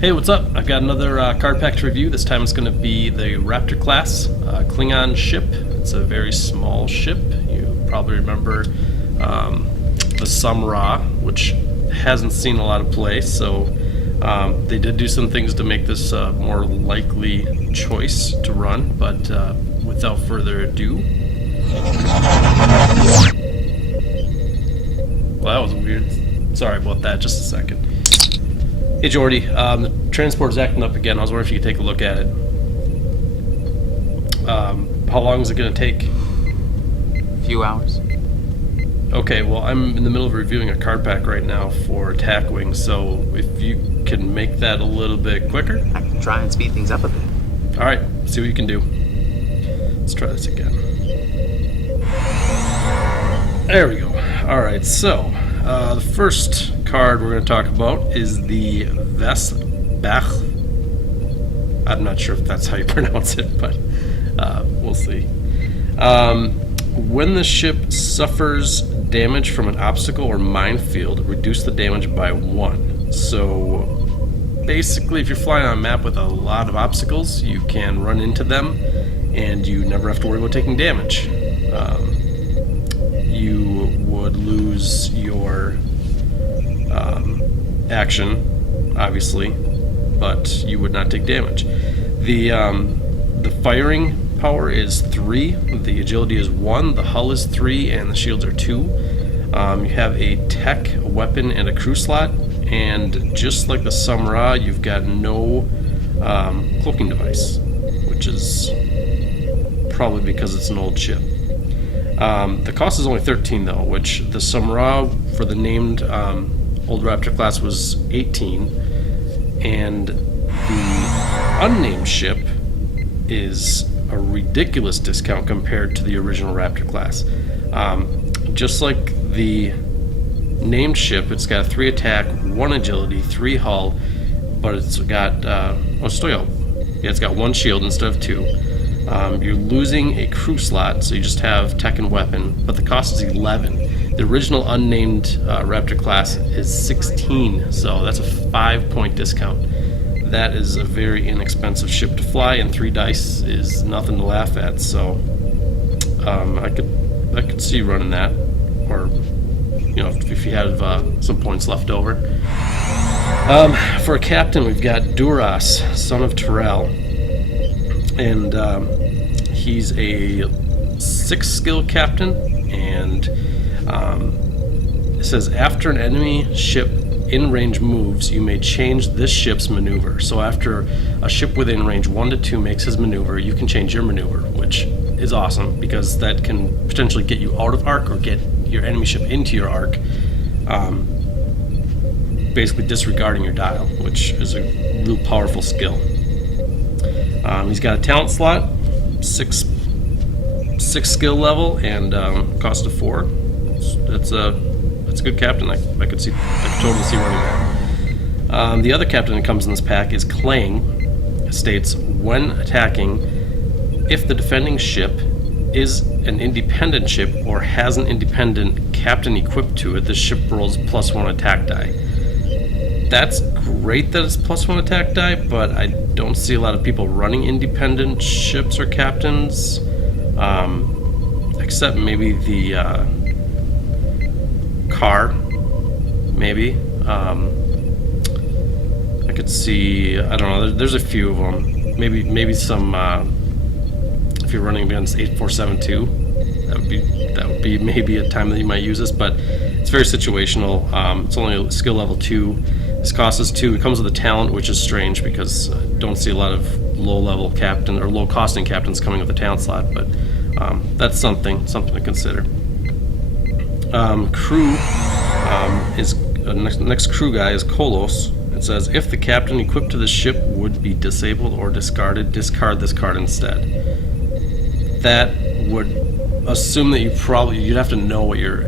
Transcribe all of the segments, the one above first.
Hey, what's up? I've got another card pack to review. This time it's going to be the Raptor class Klingon ship. It's a very small ship. You probably remember the Samra, which hasn't seen a lot of play, so they did do some things to make this a more likely choice to run, but without further ado... Well, that was weird. Sorry about that, just a second. Hey Jordy, the transport's acting up again. I was wondering if you could take a look at it. How long is it going to take? A few hours. Okay, well I'm in the middle of reviewing a card pack right now for Attack Wing, so if you can make that a little bit quicker. I can try and speed things up a bit. Alright, see what you can do. Let's try this again. There we go. Alright, so the first card we're going to talk about is the Vesbach. I'm not sure if that's how you pronounce it, but we'll see. When the ship suffers damage from an obstacle or minefield, reduce the damage by 1. So basically, if you're flying on a map with a lot of obstacles, you can run into them and you never have to worry about taking damage. You would lose your action, obviously, but you would not take damage. The firing power is 3, the agility is 1, the hull is 3, and the shields are 2. You have a tech, a weapon, and a crew slot, and just like the Samra, you've got no cloaking device, which is probably because it's an old ship. The cost is only 13 though, which the Samra for the named old Raptor class was 18, and the unnamed ship is a ridiculous discount compared to the original Raptor class. Just like the named ship, it's got 3 attack, 1 agility, 3 hull, but it's got it's got 1 shield instead of 2. You're losing a crew slot, so you just have tech and weapon, but the cost is 11. The original unnamed Raptor class is 16, so that's a 5-point discount. That is a very inexpensive ship to fly, and 3 dice is nothing to laugh at. So I could see running that, or if you have some points left over. For a captain, we've got Duras, son of Terrell, and he's a 6-skill captain, and it says after an enemy ship in range moves, you may change this ship's maneuver. So after a ship within range 1 to 2 makes his maneuver, you can change your maneuver, which is awesome because that can potentially get you out of arc or get your enemy ship into your arc, basically disregarding your dial, which is a real powerful skill. He's got a talent slot, 6 skill level, and cost of 4. That's a good captain. I could totally see running that. The other captain that comes in this pack is Klang. It states, when attacking, if the defending ship is an independent ship or has an independent captain equipped to it, the ship rolls +1 attack die. That's great that it's +1 attack die, but I don't see a lot of people running independent ships or captains, except maybe the car, maybe. I could see, I don't know, there's a few of them. Maybe some, if you're running against 8472, that would be maybe a time that you might use this, but it's very situational. It's only a skill level 2. This cost is 2. It comes with a talent, which is strange because I don't see a lot of low-level captain or low-costing captains coming with a talent slot, but that's something to consider. Crew is next crew guy is Kolos. It says if the captain equipped to the ship would be disabled or discarded, discard this card instead. That would assume that you'd have to know what your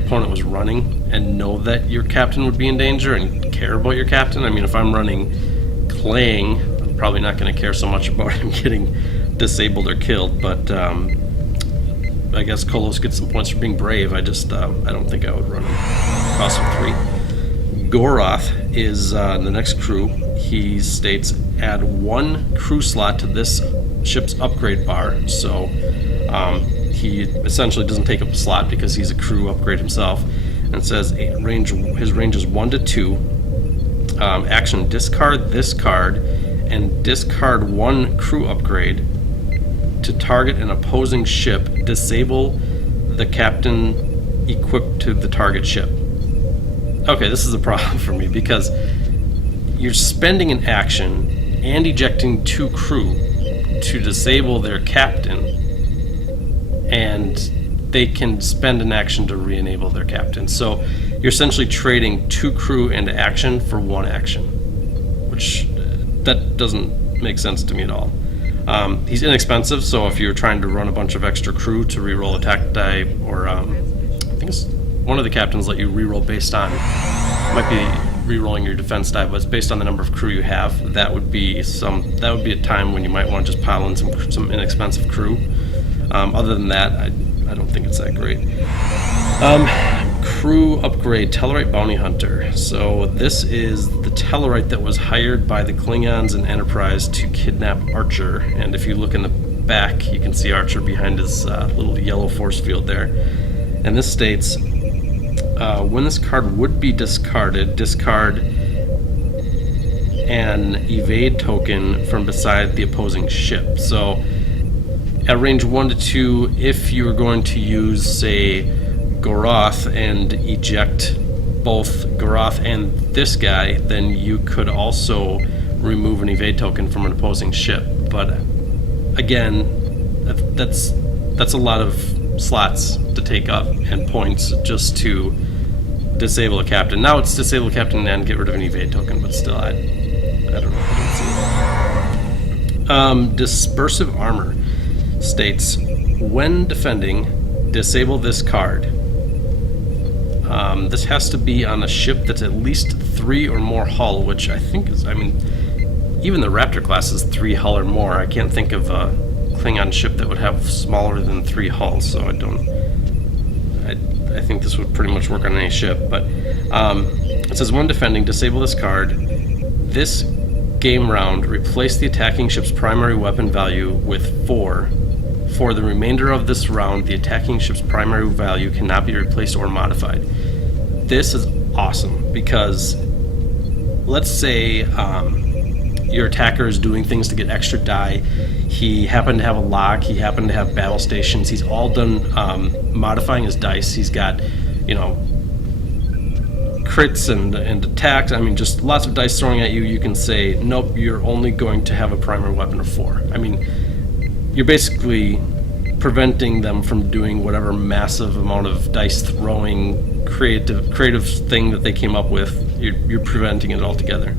opponent was running and know that your captain would be in danger and care about your captain. I mean, if I'm running Klang, I'm probably not going to care so much about him getting disabled or killed, but I guess Kolos gets some points for being brave. I don't think I would run him. Cost of 3. Goroth is the next crew. He states, add 1 crew slot to this ship's upgrade bar. So he essentially doesn't take up a slot because he's a crew upgrade himself. And it says his range is 1 to 2. Action, discard this card and discard 1 crew upgrade to target an opposing ship. Disable the captain equipped to the target ship. Okay, this is a problem for me because you're spending an action and ejecting 2 crew to disable their captain, and they can spend an action to re-enable their captain. So you're essentially trading 2 crew into action for 1 action, which that doesn't make sense to me at all. He's inexpensive, so if you're trying to run a bunch of extra crew to re-roll attack die, or I think it's one of the captains let you re-roll based on, might be re-rolling your defense die, but it's based on the number of crew you have. That would be a time when you might want to just pile in some inexpensive crew. Other than that, I don't think it's that great. Crew upgrade, Tellarite Bounty Hunter. So this is the Tellarite that was hired by the Klingons and Enterprise to kidnap Archer. And if you look in the back, you can see Archer behind his little yellow force field there. And this states, when this card would be discarded, discard an evade token from beside the opposing ship. So at range 1 to 2, if you're going to use, say, Goroth and eject both Goroth and this guy, then you could also remove an evade token from an opposing ship. But again, that's a lot of slots to take up and points just to disable a captain. Now it's disable a captain and get rid of an evade token, but still, I don't know. I don't see it. Dispersive Armor states, when defending, disable this card. This has to be on a ship that's at least 3 or more hull, which I think is, even the Raptor class is 3 hull or more. I can't think of a Klingon ship that would have smaller than 3 hulls, so I think this would pretty much work on any ship. But it says, when defending, disable this card. This game round, replace the attacking ship's primary weapon value with 4. For the remainder of this round, the attacking ship's primary value cannot be replaced or modified. This is awesome because let's say your attacker is doing things to get extra die. He happened to have a lock, he happened to have battle stations, he's all done modifying his dice. He's got, crits and attacks. Just lots of dice throwing at you. You can say, nope, you're only going to have a primary weapon of 4. You're basically preventing them from doing whatever massive amount of dice throwing creative thing that they came up with. You're preventing it altogether.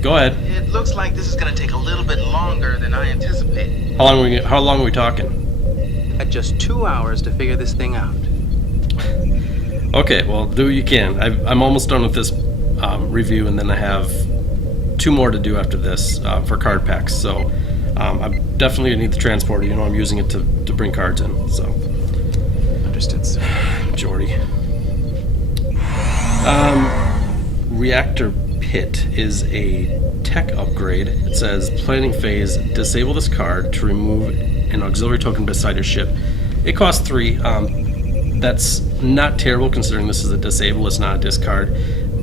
Go ahead. It looks like this is going to take a little bit longer than I anticipated. How long are we talking? Had just 2 hours to figure this thing out. Okay, well, do what you can. I'm almost done with this review, and then I have 2 more to do after this for card packs. So I'm definitely going to need the transporter. I'm using it to bring cards in. So Understood, sir. Jordy. Reactor Pit is a tech upgrade. It says, planning phase, disable this card to remove an auxiliary token beside your ship. It costs 3. That's not terrible considering this is a disable, it's not a discard.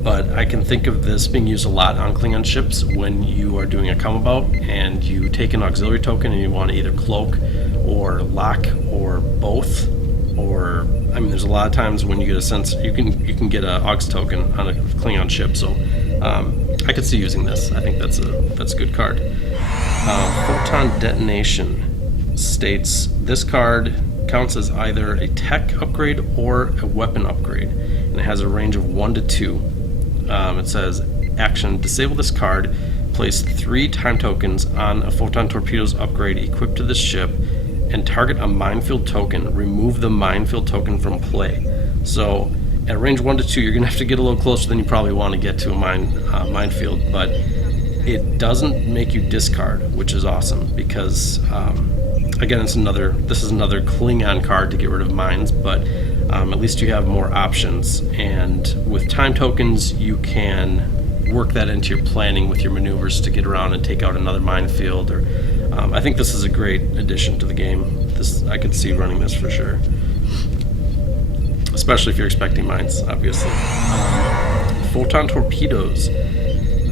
But I can think of this being used a lot on Klingon ships when you are doing a come about and you take an auxiliary token and you want to either cloak or lock or both. Or there's a lot of times when you get a sense you can get a aux token on a Klingon ship. So I could see using this. I think that's a good card. Photon Detonation states, this card counts as either a tech upgrade or a weapon upgrade, and it has a range of 1 to 2. It says, action, disable this card, place 3 time tokens on a photon torpedoes upgrade equipped to this ship, and target a minefield token. Remove the minefield token from play. So at range 1 to 2, you're going to have to get a little closer than you probably want to get to a minefield, but it doesn't make you discard, which is awesome because, again, this is another Klingon card to get rid of mines, but at least you have more options. And with time tokens, you can work that into your planning with your maneuvers to get around and take out another minefield. Or I think this is a great addition to the game. I could see running this for sure, especially if you're expecting mines, obviously. Photon torpedoes.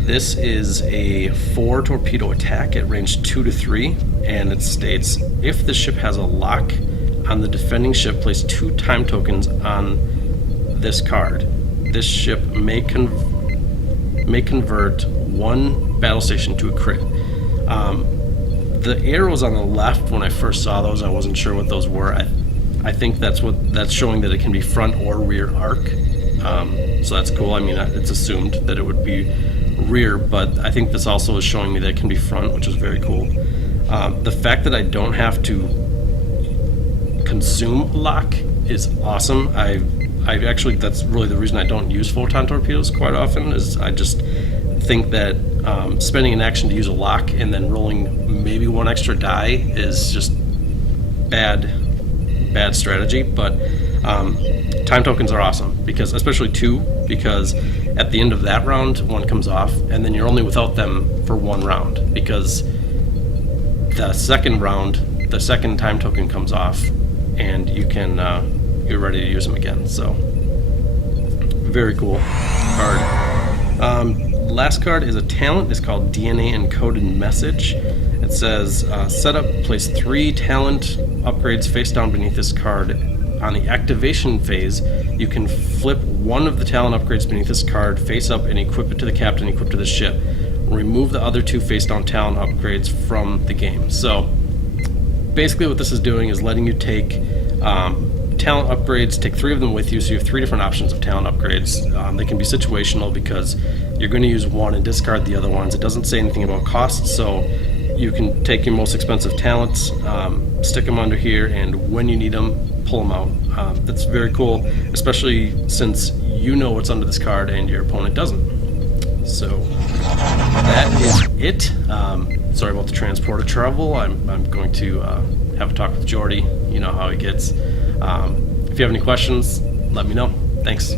This is a 4 torpedo attack at range 2 to 3, and it states, if the ship has a lock on the defending ship, place 2 time tokens on this card. This ship may convert 1 battle station to a crit. The arrows on the left, when I first saw those, I wasn't sure what those were. I think that's showing that it can be front or rear arc. So that's cool. I mean, it's assumed that it would be rear, but I think this also is showing me that it can be front, which is very cool. The fact that I don't have to consume lock is awesome. I actually, that's really the reason I don't use photon torpedoes quite often, is I just think that spending an action to use a lock and then rolling maybe 1 extra die is just bad strategy. But time tokens are awesome, because especially 2, because at the end of that round 1 comes off, and then you're only without them for 1 round, because the second round, the second time token comes off, and you can you're ready to use them again. So very cool card. Last card is a talent. It's called DNA Encoded Message. It says, set up, place 3 talent upgrades face down beneath this card. On the activation phase, you can flip 1 of the talent upgrades beneath this card face up and equip it to the captain, equip to the ship. Remove the other 2 face down talent upgrades from the game. So basically what this is doing is letting you take talent upgrades, take 3 of them with you, so you have 3 different options of talent upgrades. They can be situational, because you're going to use 1 and discard the other ones. It doesn't say anything about cost, so you can take your most expensive talents, stick them under here, and when you need them, pull them out. That's very cool, especially since you know what's under this card and your opponent doesn't. So that is it. Sorry about the transporter trouble. I'm going to have a talk with Jordy. You know how he gets. If you have any questions, let me know. Thanks.